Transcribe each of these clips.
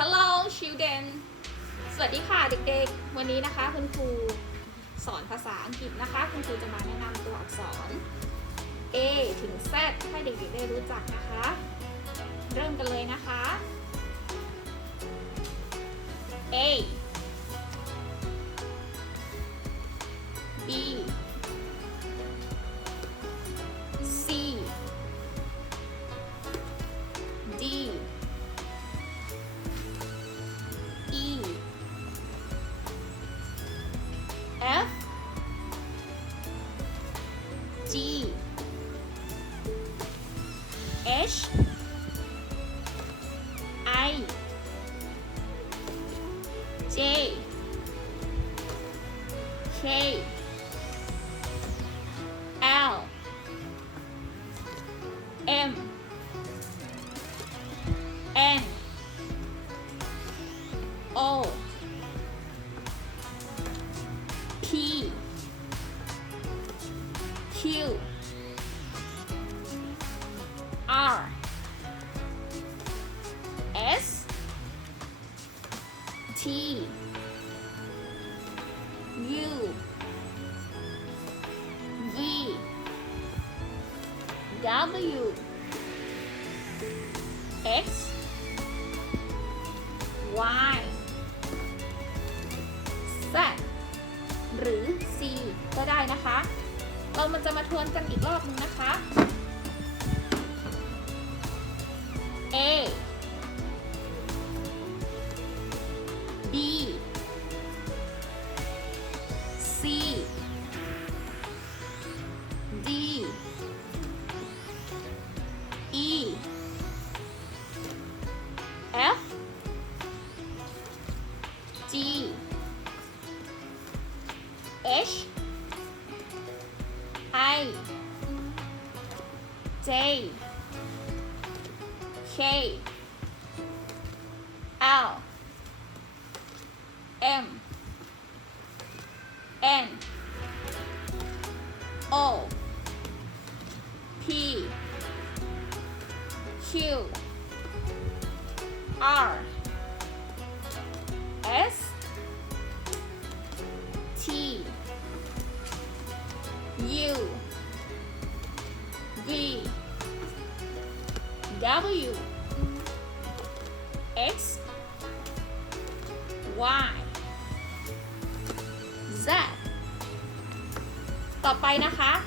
Hello children สวัสดีค่ะเด็กๆ วันนี้นะคะคุณครูสอนภาษาอังกฤษนะคะ คุณครูจะมาแนะนำตัวอักษร A ถึง Z ให้เด็กๆได้รู้จักนะคะ เริ่มกันเลยนะคะ A B Q. R. S. T. U. V. W. X. Y. Z มันจะมาทวนกันอีกรอบนึงนะคะ J. K. L. M. N. O. P. Q. R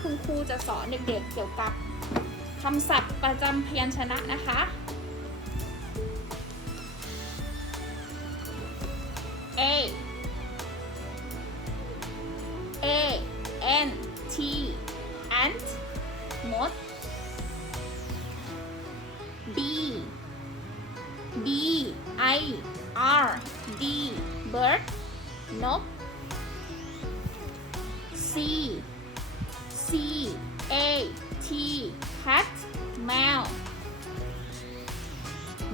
คุณครูจะสอนเด็กๆเกี่ยวกับคำศัพท์ประจำพยัญชนะนะคะ A A N T ant มด B B I R D bird นก C C A T cat แมว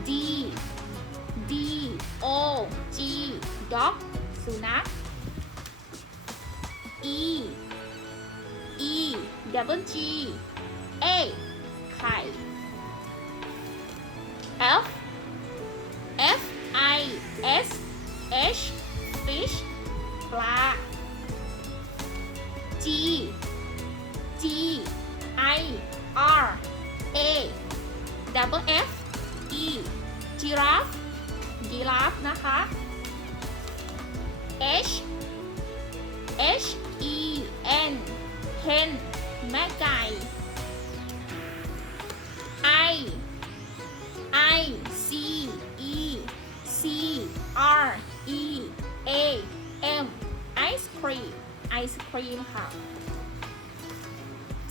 D D O G dog สุนัข E E double G A ไข่ F F I S H fish ปลา G G I R A double F E giraffe giraffe นะคะ H H E N hen แม่ไก่ I I C E C R E A M ice cream ไอศครีมค่ะ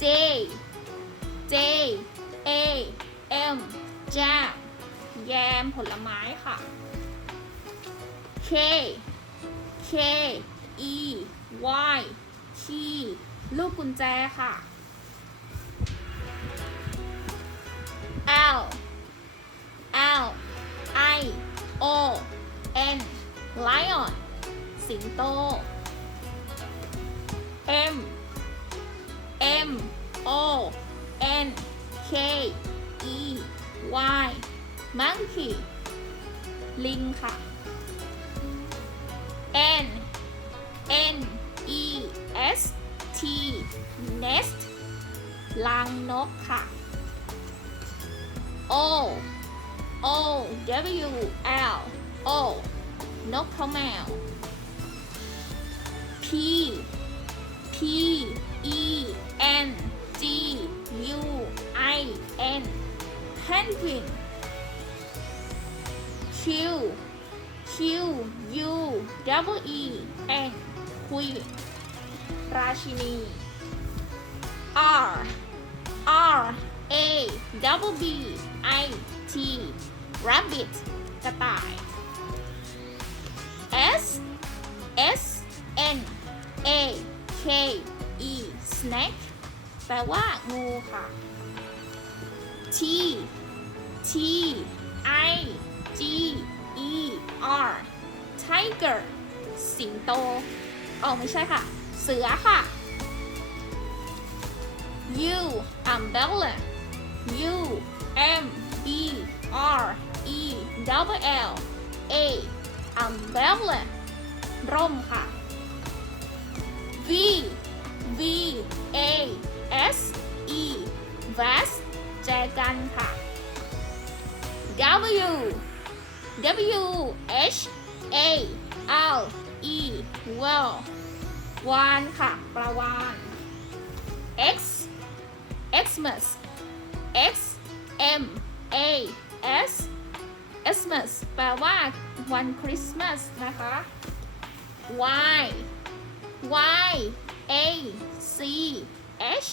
J J A M jam แยมผลไม้ค่ะ K K E Y key ลูกกุญแจค่ะ L L I O N lion สิงโต M M O N K E Y monkey ลิงค่ะ N N E S T nest ลังนกค่ะ O O W L O นกเขาแมว P P E N G U I N penguin Q Q U W E N queen ราชินี R R A W B I T rabbit กระต่าย S S N A K E snake แปลว่างูค่ะ T T I G E R tiger สิงโตอ๋อไม่ใช่ค่ะ เสือค่ะ U umbrella U M B R E double L A umbrella ร่มค่ะ V V A S E vest แจกันค่ะ W W H A L E well วานค่ะปลาวาน X Xmas X M A S Xmas แปลว่าวันคริสต์มาสนะคะ Y Y A C H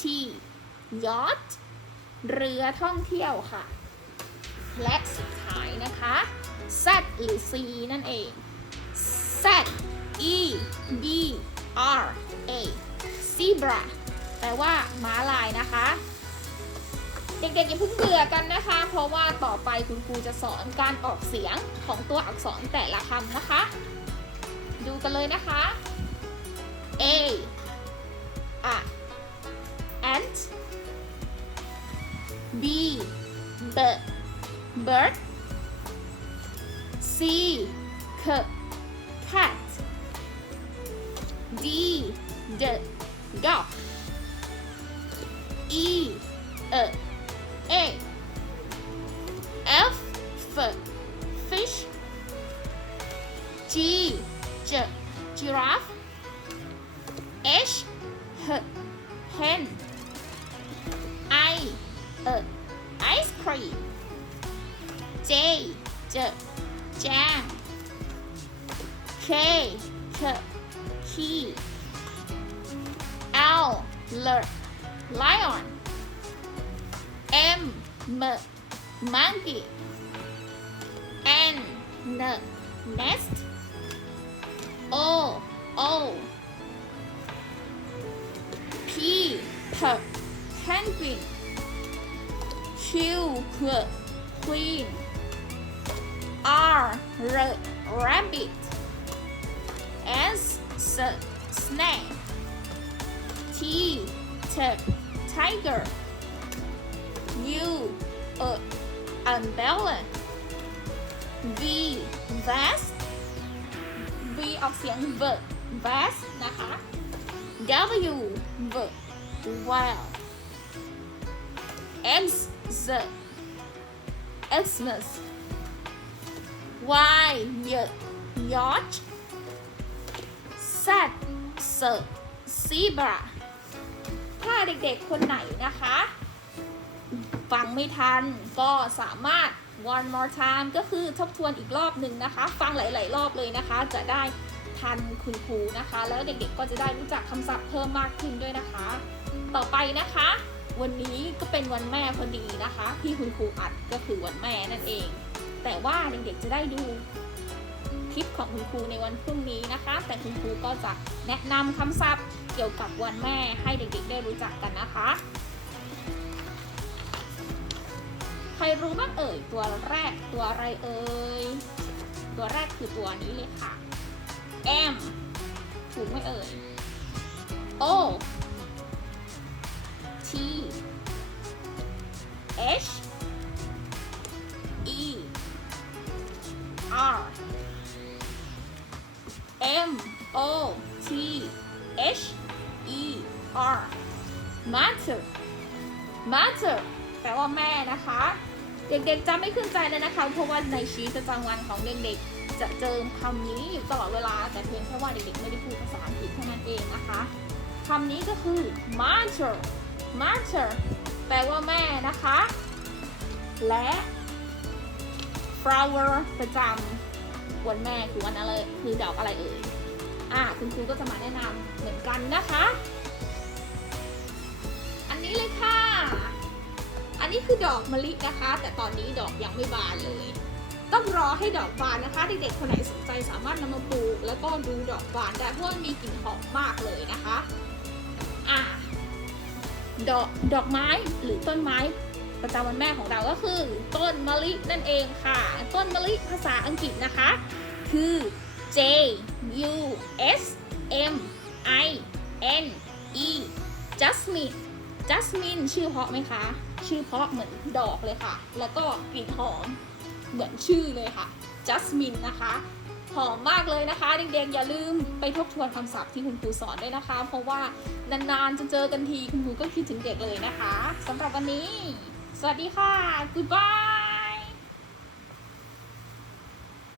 T yacht เรือท่องเที่ยวค่ะ และสุดท้ายนะคะ Z หรือ C นั่นเอง Z E B R A zebra แปลว่าม้าลายนะคะ เด็กๆอย่าเพิ่งเบื่อกันนะคะ เพราะว่าต่อไปคุณครูจะสอนการออกเสียงของตัวอักษรแต่ละคำนะคะ ดูกันเลยนะคะ A a ant B b bird C c cat. D d dog E a a ice cream. J j jam. K k key L l lion. M m monkey. N n nest. O O. P P penguin Q Q queen R R rabbit S S snake T T tiger U A umbrella V vest V ออกเสียง v vest นะคะ W V well X Z Xmas Y Y yacht Z S zebra ถ้าเด็กๆ คนไหนนะคะ ฟังไม่ทันก็สามารถ one more time ก็คือทบทวนอีกรอบหนึ่งนะคะ ฟังหลาย ๆ รอบเลยนะคะ จะได้ทันคุณครูนะคะ แล้วเด็กๆ ก็จะได้รู้จักคำศัพท์เพิ่มมากขึ้นด้วยนะคะ ต่อไปนะคะ วันนี้ก็เป็นวันแม่พอดีนะคะที่คุณครูอัดก็คือวันแม่นั่นเอง แต่ว่าเด็กๆจะได้ดูคลิปของคุณครูในวันพรุ่งนี้นะคะ แต่คุณครูก็จะแนะนำคำศัพท์เกี่ยวกับวันแม่ให้เด็กๆ ได้รู้จักกันนะคะ ใครรู้บ้างเอ่ยตัวแรกตัวอะไรเอ่ยตัวแรกคือตัวนี้เลยค่ะ M ถูกไหมเอ่ย O T H E R M O T H E R mother mother แปลว่าแม่นะคะ เด็กๆจะไม่ขึ้นใจเลยนะคะ เพราะว่าในชีวิตประจำวันของเด็กๆ จะเจอคำนี้อยู่ตลอดเวลา แต่เพียงแค่ว่าเด็กๆ ไม่ได้พูดภาษาอังกฤษเท่านั้นเองนะคะคำนี้ก็คือ mother mother แปลว่าแม่นะคะ และ flower ประจำวันแม่คือวันอะไรคือดอกอะไรเอ่ยอะคุณครูก็จะมาแนะนำเหมือนกันนะคะ อันนี้เลยค่ะ อันนี้คือดอกมะลินะคะ แต่ตอนนี้ดอกยังไม่บานเลย ต้องรอให้ดอกบานนะคะ เด็กๆคนไหนสนใจสามารถนำมาปลูก แล้วก็ดูดอกบานได้เพราะว่ามีกลิ่นหอมมากเลยนะคะ อะ ดอกดอกไม้หรือต้นไม้ประจำวันแม่ของเราก็คือ ต้นมะลินั่นเองค่ะ ต้นมะลิภาษาอังกฤษนะคะ คือ J U S M I N E Jasmine Jasmine ชื่อเพราะไหมคะ ชื่อเพราะเหมือนดอกเลยค่ะ แล้วก็กลิ่นหอมเหมือนชื่อเลยค่ะ Jasmine นะคะ หอมมากเลยนะคะเด็กๆอย่าลืมไปทบทวนคำศัพท์ที่คุณครูสอนด้วยนะคะ เพราะว่านานๆจะเจอกันทีคุณครูก็คิดถึงเด็กเลยนะคะสำหรับวันนี้ สวัสดีค่ะ goodbye